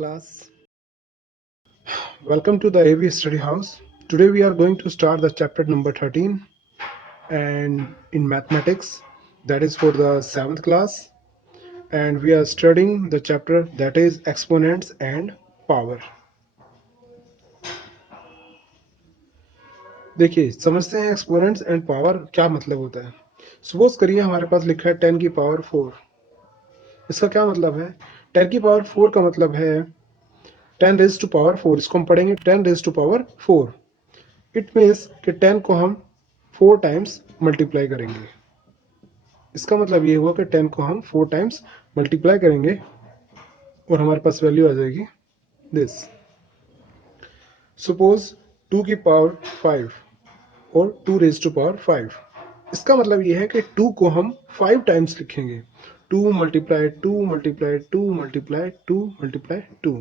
class. Welcome to the AV Study House. Today we are going to start the chapter number 13 and in mathematics, that is for the 7th class, and we are studying the chapter that is exponents and power. देखिए समझते हैं exponents and power क्या मतलब होता है। Suppose करिए हमारे पास लिखा है 10 की पावर 4। इसका क्या मतलब है? 10 की पावर 4 का मतलब है 10 रेज टू पावर 4। इसको हम पढ़ेंगे 10 raise to power 4। It means कि 10 को हम 4 टाइम्स मल्टीप्लाई करेंगे। इसका मतलब ये हुआ कि 10 को हम 4 टाइम्स मल्टीप्लाई करेंगे और हमारे पास वैल्यू आ जाएगी दिस। सपोज 2 की पावर 5 और 2 रेज टू पावर 5। इसका मतलब ये है कि 2 को हम 5 टाइम्स लिखेंगे। 2 multiply 2 multiply 2 multiply 2 multiply 2।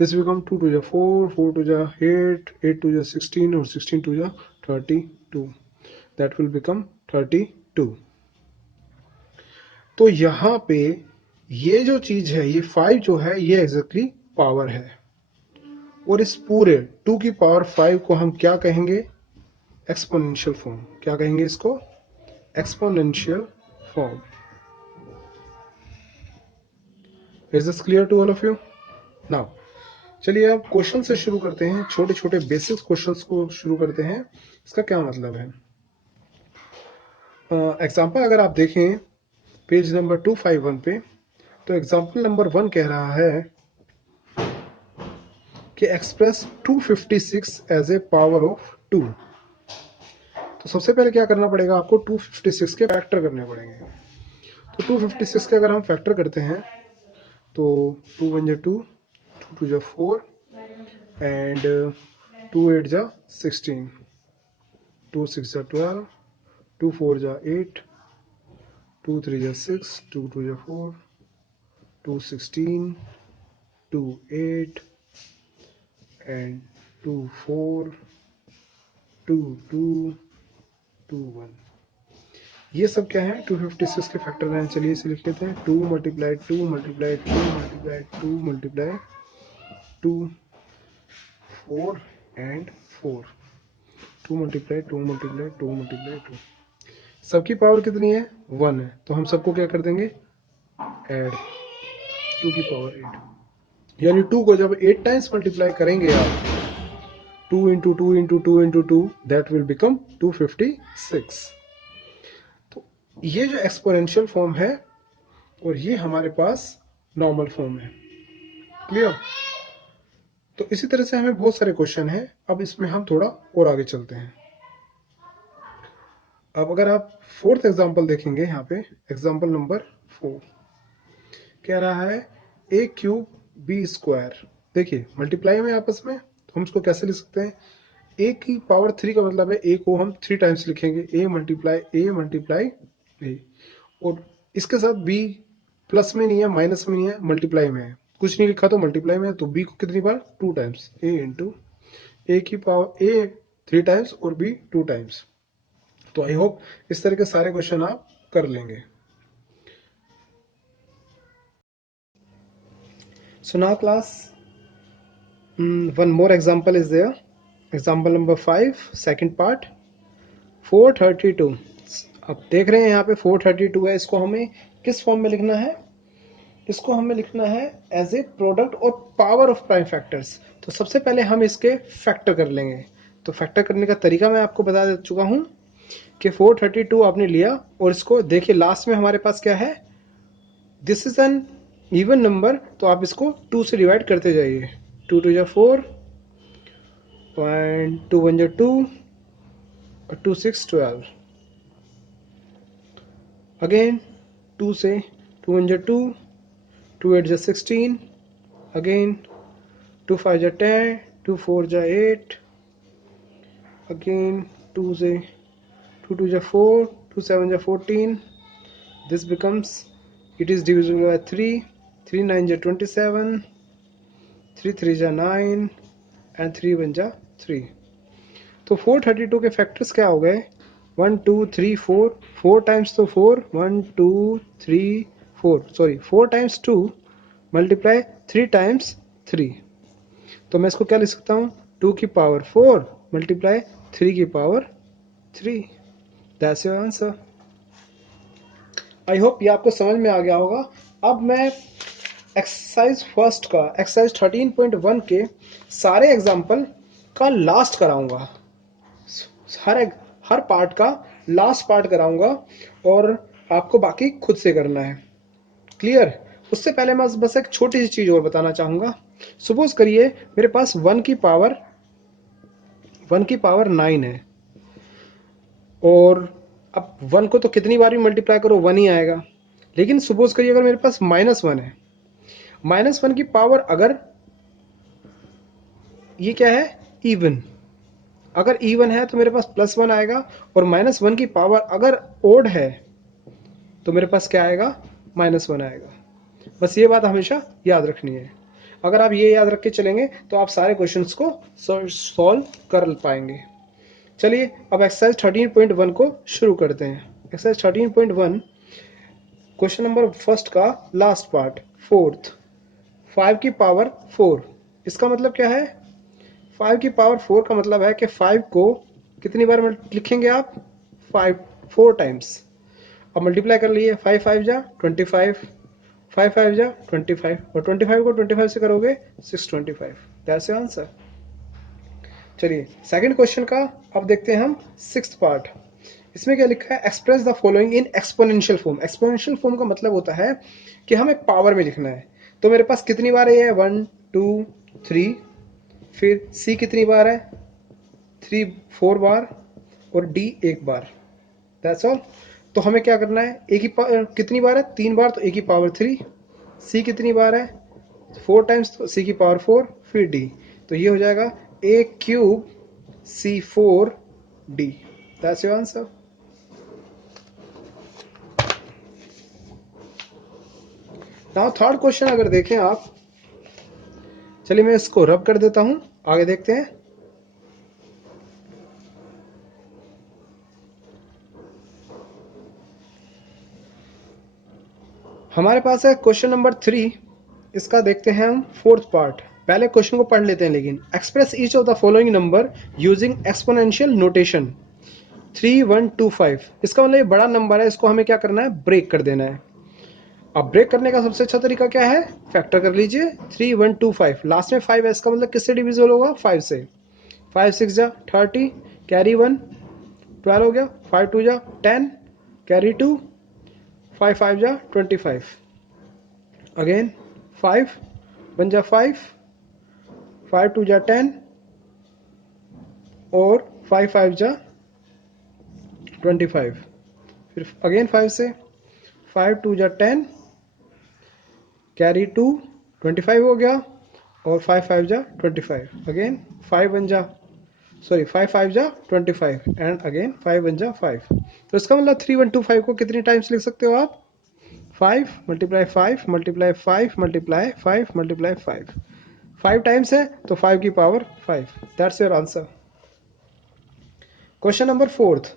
This become 2 to the 4, 4 to the 8, 8 to the 16 or 16 to the 32. That will become 32. तो यहाँ पे ये जो चीज है, ये 5 जो है, ये एग्जैक्टली पावर है। और इस पूरे 2 की पावर 5 को हम क्या कहेंगे? Exponential form. क्या कहेंगे इसको? Exponential form. Is this clear to all of you? Now चलिए अब क्वेश्चन से शुरू करते हैं। छोटे छोटे बेसिक क्वेश्चंस को शुरू करते हैं। इसका क्या मतलब है? एग्जाम्पल अगर आप देखें पेज नंबर 251 पे, तो एग्जाम्पल नंबर 1 कह रहा है कि express 256 as a power of 2। तो सबसे पहले क्या करना पड़ेगा आपको? 256 के फैक्टर करने पड़ेंगे। तो 256 के अगर हम फैक्टर करते हैं तो 2 1 जा 2, 2 2 जा 4 एंड 2 8 जा 16, 2 6 जा 12, 2 4 जा 8, 2 3 जा 6, 2 2 जा 4, 2 16, 2 8 and 2 4, 2 2, 2 1। ये सब क्या है? 256 के फैक्टर हैं। चलिए इसे लिख लेते हैं। 2 multiply 2 multiply 2 multiply 2 multiply 2 4 and 4, 2 multiply 2 multiply 2 multiply 2। सबकी पावर कितनी है? 1 है। तो हम सबको क्या कर देंगे? ऐड 2 की पावर 8। यानी 2 को जब 8 टाइम्स मल्टीप्लाई करेंगे आप, 2 into 2 into 2 into 2, that will become 256। तो ये जो एक्सपोनेंशियल फॉर्म है और ये हमारे पास नॉर्मल फॉर्म है। क्लियर? तो इसी तरह से हमें बहुत सारे क्वेश्चन हैं। अब इसमें हम थोड़ा और आगे चलते हैं। अब अगर आप 4th एग्जांपल देखेंगे, यहाँ पे एग्जांपल नंबर 4 कह रहा है a क्यूब b स्क्वायर। देखिए मल्टीप्लाई में आपस में, तो हम इसको कैसे लिख सकते हैं? a की पावर 3 का मतलब है a को हम 3 टाइम्स लिखेंगे। a मल्टीप्लाई a, और इसके साथ b प्लस में नहीं है, माइनस में नहीं है, मल्टीप्लाई में है। कुछ नहीं लिखा तो मल्टीप्लाई में है, तो b को कितनी बार? 2 टाइम्स। a इंटू a की पावर a 3 टाइम्स और b 2 टाइम्स। तो आई होप इस तरह के सारे क्वेश्चन आप कर लेंगे। So now class, one more example is there. Example number 5, second part, 432। अब देख रहे हैं यहाँ पे 432 है। इसको हमें किस फॉर्म में लिखना है? इसको हमें लिखना है एज ए प्रोडक्ट और पावर ऑफ प्राइम फैक्टर्स। तो सबसे पहले हम इसके फैक्टर कर लेंगे। तो फैक्टर करने का तरीका मैं आपको बता दे चुका हूँ कि 432 आपने लिया और इसको देखिए लास्ट में हमारे पास क्या है? This is an even number, तो आप इसको 2 से डिवाइड करते जाइए। 2 2 जा 4 and 2 1 जा 2 और 2 6 12। अगेन 2 से 2 1 जा 2, 2 8 जा 16, अगेन 2 5 जा 10, 2 4 जा 8, अगेन 2 से 2 2 जा 4, 2 7 जा 14। This becomes, it is divisible by 3, 3 9 जा 27, 3 3 जा 9 and 3 1 जा 3। तो 432 के फैक्टर्स क्या हो गए? 1 2 3 4, 4 टाइम्स तो 4, 1 2 3 4, सॉरी 4 टाइम्स 2, मल्टीप्लाई 3 टाइम्स 3, तो मैं इसको क्या लिख सकता हूँ 2 की पावर 4 मल्टीप्लाई 3 की power 3। That's your answer. I hope ये आपको समझ में आ गया होगा। अब मैं एक्सरसाइज फर्स्ट का एक्सरसाइज 13.1 के सारे एग्जाम्पल का लास्ट कराऊंगा, हर पार्ट का लास्ट पार्ट कराऊंगा और आपको बाकी खुद से करना है। क्लियर? उससे पहले मैं बस एक छोटी सी चीज और बताना चाहूंगा। सपोज करिए मेरे पास 1 की पावर 9 है और अब 1 को तो कितनी बार भी मल्टीप्लाई करो 1 ही आएगा, लेकिन सपोज करिए अगर मेरे पास -1 है, -1 की पावर अगर ये क्या है इवन, अगर इवन है तो मेरे पास +1 आएगा, और -1 की पावर अगर ओड है तो मेरे पास क्या आएगा -1 आएगा। बस ये बात हमेशा याद रखनी है। अगर आप ये याद रख के चलेंगे तो आप सारे क्वेश्चंस को सॉल्व कर पाएंगे। चलिए अब एक्सरसाइज 13.1 को शुरू करते हैं। एक्सरसाइज 13.1 क्वेश्चन नंबर फर्स्ट का लास्ट पार्ट फोर्थ, 5 की पावर 4। इसका मतलब क्या है? 5 की पावर 4 का मतलब है कि 5 को कितनी बार लिखेंगे आप 4 टाइम्स। अब मल्टीप्लाई कर लिए 5 5 जा 25, 5 5 जा 25, और 25 को 25 से करोगे 625। That's your answer. चलिए सेकंड क्वेश्चन का अब देखते हैं हम सिक्स्थ पार्ट। इसमें क्या लिखा है? Express the following in exponential form. Exponential form का मतलब होता है कि हमें पावर में लिखना है। तो मेरे पास कितनी बार है? 1 2 3, फिर सी कितनी बार है? 3 4 बार, और डी 1 बार। That's all. तो हमें क्या करना है? ए की पावर कितनी बार है? 3 बार, तो ए की पावर 3। सी कितनी बार है? 4 टाइम्स, तो सी की पावर 4, फिर डी। तो ये हो जाएगा a cube C4 D। That's your answer. Now third question अगर देखें आप, चलिए मैं इसको रब कर देता हूं, आगे देखते हैं। हमारे पास है क्वेश्चन नंबर 3। इसका देखते हैं हम फोर्थ पार्ट। पहले क्वेश्चन को पढ़ लेते हैं, लेकिन express each of the following number using exponential notation 3 1 2 5। इसका मतलब ये बड़ा नंबर है, इसको हमें क्या करना है? ब्रेक कर देना है। अब ब्रेक करने का सबसे अच्छा तरीका क्या है? फैक्टर कर लीजिए। 3 1 2 5, लास्ट में 5 है, इसका मतलब किससे डिविजिबल होगा? 5 से। 5 6 जा 30, कैरी 1 12 हो गया, 5 2 जा 10, कैरी 2, 5 5 जा 25, अगेन 5 1 जा 5, 5 2 जा 10, और 5 5 जा 25, फिर अगेन 5 से 5 2 जा 10, कैरी 2 25 हो गया, और 5 5 जा 25, अगेन 5 1 जा 5 5 जा 25, एंड अगेन 5 1 जा 5। तो इसका मतलब 3 1 2 5 को कितनी टाइम्स लिख सकते हो आप? 5 multiply 5 multiply 5 multiply 5 multiply 5, 5 times है तो 5 की power 5। That's your answer. Question number fourth.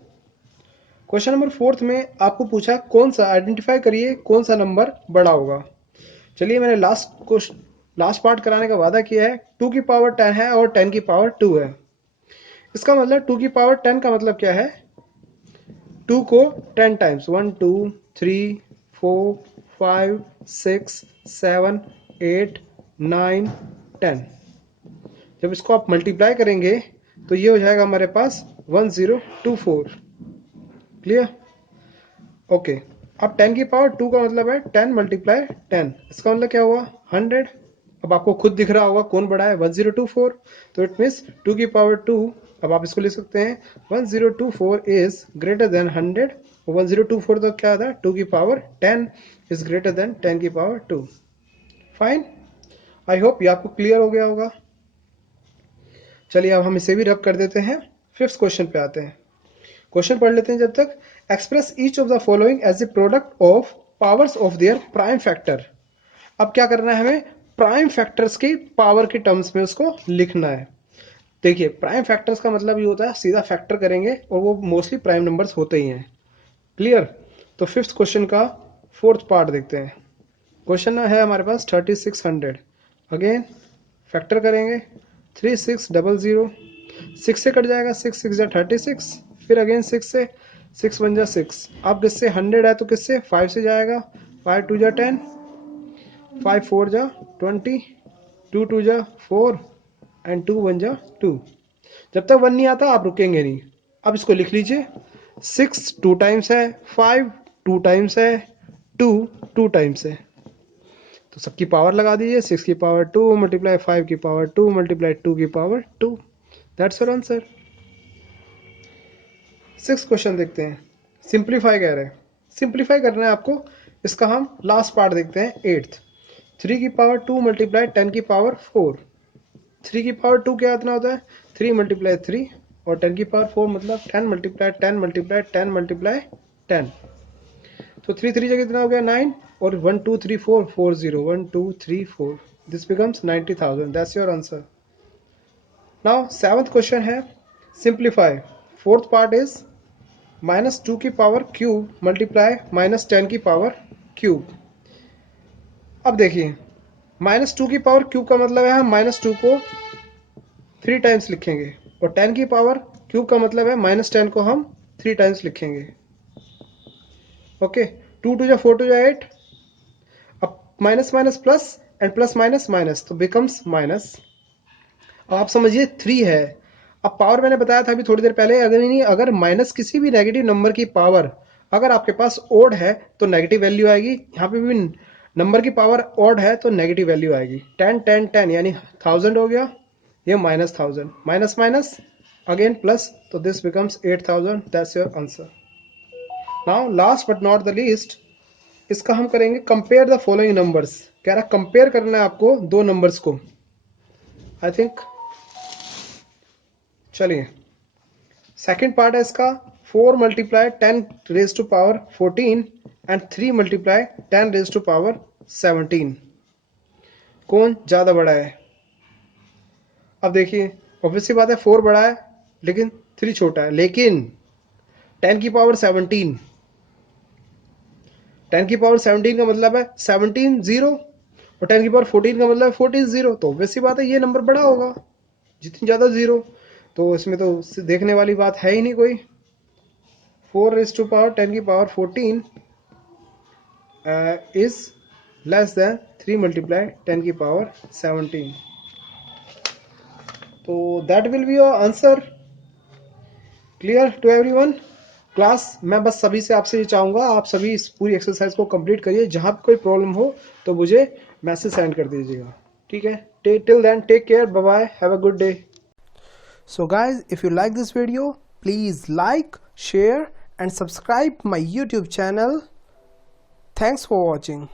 Question number fourth में आपको पूछा कौन सा, आइडेंटिफाई करिए कौन सा नंबर बड़ा होगा। चलिए मैंने लास्ट पार्ट कराने का वादा किया है। 2 की पावर 10 है और 10 की पावर 2 है। इसका मतलब 2 की पावर 10 का मतलब क्या है? 2 को 10 टाइम्स 1 2 3 4 5 6 7 8 9 10। जब इसको आप मल्टीप्लाई करेंगे तो ये हो जाएगा हमारे पास 1024। क्लियर? ओके। अब 10 की पावर 2 का मतलब है 10 मल्टीप्लाई 10। इसका मतलब क्या हुआ? 100। अब आपको खुद दिख रहा होगा कौन बड़ा है? 1024। तो इट मीन्स 2 की पावर 2। अब आप इसको लिख सकते हैं 1024 इज ग्रेटर देन 100। 1024 तो क्या था? 2 की पावर 10 इज ग्रेटर देन 10 की पावर 2। फाइन। आई होप ये आपको क्लियर हो गया होगा। चलिए अब हम इसे भी रब कर देते हैं। फिफ्थ क्वेश्चन पे आते हैं। क्वेश्चन पढ़ लेते हैं जब तक। Express each of the following as a product of powers of their prime factor. अब क्या करना है हमें? प्राइम फैक्टर्स की पावर के टर्म्स में उसको लिखना है। देखिए प्राइम फैक्टर्स का मतलब ये होता है सीधा फैक्टर करेंगे, और वो मोस्टली प्राइम नंबर्स होते ही हैं। क्लियर? तो फिफ्थ क्वेश्चन का फोर्थ पार्ट देखते हैं। क्वेश्चन है हमारे पास 3600। अगेन फैक्टर करेंगे 3600, 6 से कट जाएगा, 6 6 जा 36, फिर अगेन 6 से, 6 1 जा 6। अब किससे 100 है तो किससे 5 से जाएगा, 5 2 जा 10, 5 4 जा 20, 2 2 जा 4 एंड 2 1 जा 2। जब तक 1 नहीं आता आप रुकेंगे नहीं। अब इसको लिख लीजिए, 6 2 टाइम्स है, 5 2 टाइम्स है, 2 2 टाइम्स है। तो सबकी पावर लगा दीजिए, 6 की पावर 2 मल्टीप्लाई 5 की पावर 2 मल्टीप्लाई 2 की power 2। That's your answer. 6 question देखते हैं। सिंप्लीफाई कह रहे हैं, सिंप्लीफाई करना है आपको। इसका हम लास्ट पार्ट देखते हैं, 8th। 3 की पावर 2 मल्टीप्लाई 10 की पावर 4। 3 की पावर 2 क्या इतना होता है, 3 मल्टीप्लाई 3 और 10 की पावर 4 मतलब 10 मल्टीप्लाई 10 मल्टीप्लाई 10 मल्टीप्लाई 10। तो 3 3 जगह कितना हो गया 9 और 1 2 3 4 4 0 1 2 3 4। This becomes 90,000। That's your answer. Now 7th question है सिंप्लीफाई। 4th पार्ट इज -2 की पावर क्यूब मल्टीप्लाई -10 की पावर क्यूब। अब देखिए -2 की पावर क्यूब का मतलब है हम -2 को 3 टाइम्स लिखेंगे और 10 की पावर क्यूब का मतलब है -10 को हम 3 टाइम्स लिखेंगे। ओके, 2 2 जा 4 2 जा 8। अब minus minus plus and plus minus minus तो बिकम्स माइनस। अब आप समझिए 3 है। अब पावर मैंने बताया था अभी थोड़ी देर पहले, अगर माइनस किसी भी नेगेटिव नंबर की पावर अगर आपके पास ओड है तो नेगेटिव वैल्यू आएगी। यहाँ पे भी नंबर की पावर ओड है तो नेगेटिव वैल्यू आएगी। 10 10 10 यानी 1000 हो गया, ये -1000, माइनस माइनस अगेन प्लस, तो this becomes 8000। That's your answer. Now last but not the least, इसका हम करेंगे कंपेयर द फॉलोइंग नंबर्स। कह रहा कंपेयर करना है आपको दो नंबर्स को। आई थिंक चलिए सेकंड पार्ट है इसका, 4 multiply 10 raise to power 14 and 3 multiply 10 raise to power 17। कौन ज्यादा बड़ा है? अब देखिए ऑब्वियसली बात है 4 बड़ा है लेकिन 3 छोटा है, लेकिन 10 की पावर 17, 10 की पावर 17 का मतलब है 17 0 और 10 की पावर 14 का मतलब है 14 0। तो ऑब्वियसली बात है ये नंबर बड़ा होगा जितनी ज़्यादा जीरो। तो इसमें तो देखने वाली बात है ही नहीं कोई। 4 रेज टू पावर 10 की power 14 is less than 3 multiply 10 की पावर 17। तो that will be your answer. Clear to everyone? Class मैं बस सभी से आपसे ये चाहूँगा आप सभी इस पूरी एक्सरसाइज को कंप्लीट करिए। जहाँ भी कोई प्रॉब्लम हो तो मुझे मैसेज सेंड कर दीजिएगा, ठीक है? Till then take care, bye bye, have a good day. So guys, if you like this video, please like, share and subscribe my YouTube channel. Thanks for watching.